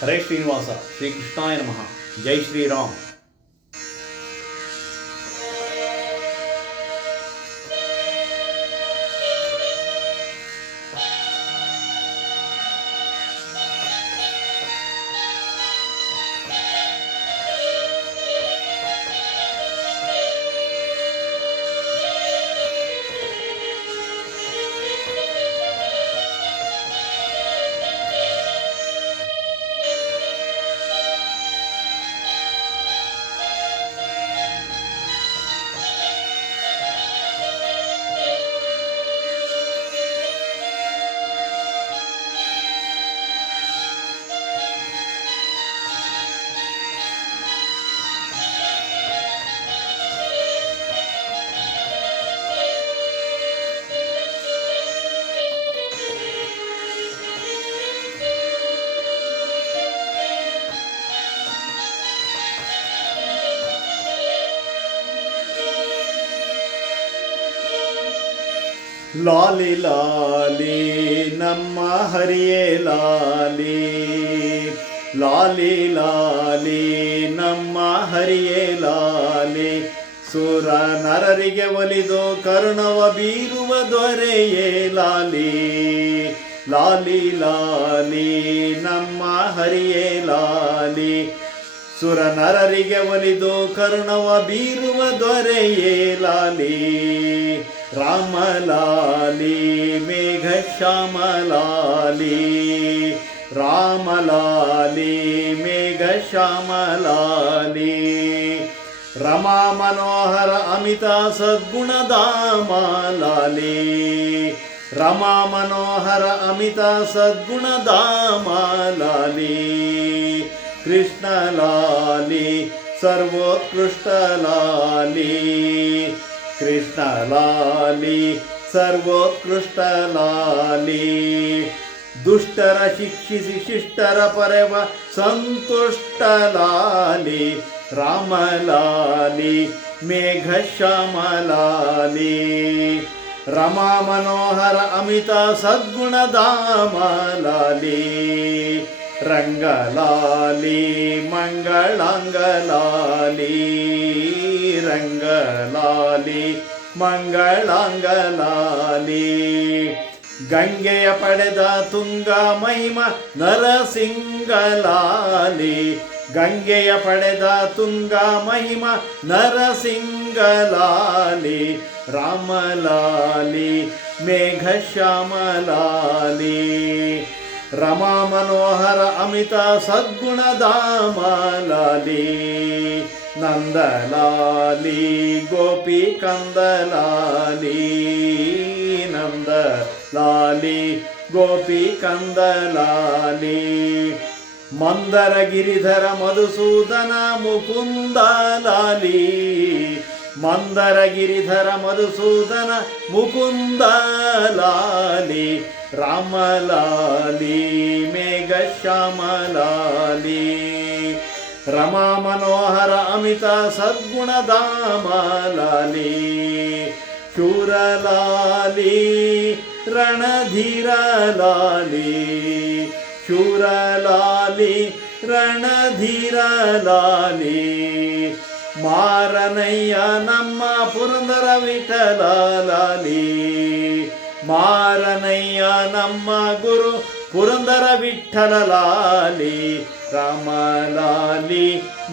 హరే శ్రీనివాస శ్రీకృష్ణాయ నమః. జై శ్రీరామ్. ಲಾಲಿ ಲಾಲಿ ನಮ್ಮ ಹರಿಯೇ ಲಾಲಿ, ಲಾಲಿ ಲಾಲಿ ನಮ್ಮ ಹರಿಯೇ ಲಾಲಿ. ಸುರ ನರರಿಗೆ ಒಲಿದು ಕರುಣವ ಬೀರುವ ದೊರೆಯೇ ಲಾಲಿ, ಲಾಲಿ ಲಾಲಿ ನಮ್ಮ ಹರಿಯೇ ಲಾಲಿ. ಸುರ ನರರಿಗೆ ಒಲಿದು ಕರುಣವ ಬೀರುವ ದೊರೆಯೇ ಲಾಲಿ. ರಾಮ ಲಾಲಿ ಮೇಘ ಶ್ಯಾಮ ಲಾಲಿ, ರಾಮ ಲಾಲಿ ಮೇಘ ಶ್ಯಾಮ ಲಾಲಿ. ರಮಾ ಮನೋಹರ ಅಮಿತ ಸದ್ಗುಣಧಾಮ ಲಾಲಿ, ರಮಾ ಮನೋಹರ ಅಮಿತ ಸದ್ಗುಣಧಾಮ ಲಾಲಿ. ಕೃಷ್ಣ ಲಾಲಿ ಸರ್ವೋತ್ಕೃಷ್ಟ ಲಾಲಿ, ಕೃಷ್ಣ ಲಾಲಿ ಸರ್ವೋತ್ಕೃಷ್ಟ ಲಾಲಿ. ದುಷ್ಟರ ಶಿಕ್ಷಿಸಿ ಶಿಷ್ಟರ ಪರವ ಸಂತುಷ್ಟ ಲಾಲಿ. ರಾಮ ಲಾಲಿ ಮೇಘ ಶ್ಯಾಮ ಲಾಲಿ, ರಮಾ ಮನೋಹರ ಅಮಿತ ಸದ್ಗುಣಧಾಮ ಲಾಲಿ. ರಂಗಲಾಲಿ ಮಂಗಳಾಂಗಲಾಲಿ, ರಂಗಲಾಲಿ ಮಂಗಳಾಂಗಲಾಲಿ. ಗಂಗೆಯ ಪಡೆದ ತುಂಗ ಮಹಿಮ ನರಸಿಂಗಲಾಲಿ, ಗಂಗೆಯ ಪಡೆದ ತುಂಗ ಮಹಿಮ ನರಸಿಂಗಲಾಲಿ. ರಾಮಲಾಲಿ ಮೇಘ ಶ್ಯಾಮಲಾಲಿ, ರಮಾ ಮನೋಹರ ಅಮಿತ ಸದ್ಗುಣಧಾಮ ಲಾಲಿ. ನಂದಲಾಲಿ ಗೋಪಿ ಕಂದಲಾಲಿ, ನಂದಲಾಲಿ ಗೋಪಿ ಕಂದಲಾಲಿ. ಮಂದರ ಗಿರಿಧರ ಮಧುಸೂದನ ಮುಕುಂದ ಲಾಲಿ, ಮಂದರ ಗಿರಿಧರ ಮಧುಸೂದನ ಮುಕುಂದ ಲಾಲಿ. ರಾಮಲಾಲಿ ಮೇಘ ಶ್ಯಾಮಲಾಲಿ, ರಮಾ ಮನೋಹರ ಅಮಿತ ಸದ್ಗುಣಧಾಮ ಲಾಲಿ. ಶೂರಲಾಲಿ ರಣಧೀರ ಲಾಲಿ, ಶೂರಲಾಲಿ ರಣಧೀರ ಲಾಲಿ. ಮಾರನಯ್ಯ ನಮ್ಮ ಪುರಂದರ ವಿಠಲ ಲಾಲಿ, ಮಾರನಯ್ಯ ನಮ್ಮ ಗುರು ಪುರಂದರ ವಿಠಲ ಲಾಲಿ. ರಾಮಲಾಲಿ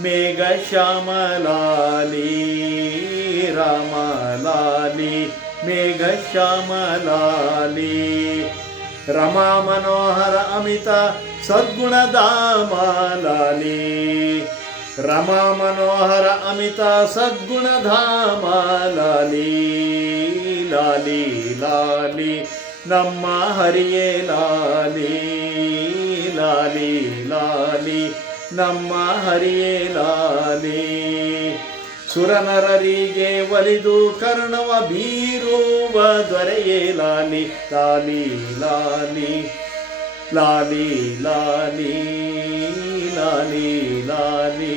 ಮೇಘ ಶ್ಯಾಮಲಾಲಿ, ರಾಮಲಾಲಿ ಮೇಘ ಶ್ಯಾಮಲಾಲಿ. ರಮಾ ಮನೋಹರ ಅಮಿತ ಸದ್ಗುಣಧಾಮ ಲಾಲಿ, ರಮಾ ಮನೋಹರ ಅಮಿತ ಸದ್ಗುಣಧಾಮ ಲಾಲಿ. ಲಾಲಿ ಲಾಲಿ ನಮ್ಮ ಹರಿಯೇ ಲಾಲಿ, ಲಾಲಿ ಲಾಲಿ ನಮ್ಮ ಹರಿಯೇ ಲಾಲಿ. ಸುರನರರಿಗೆ ಒಲಿದು ಕರುಣವ ಬೀರುವ ದೊರೆಯೇ ಲಾಲಿ, ಲಾಲಿ ಲಾಲಿ ಲಾಲಿ ಲಾಲಿ ಲಾಲಿ ಲಾಲಿ.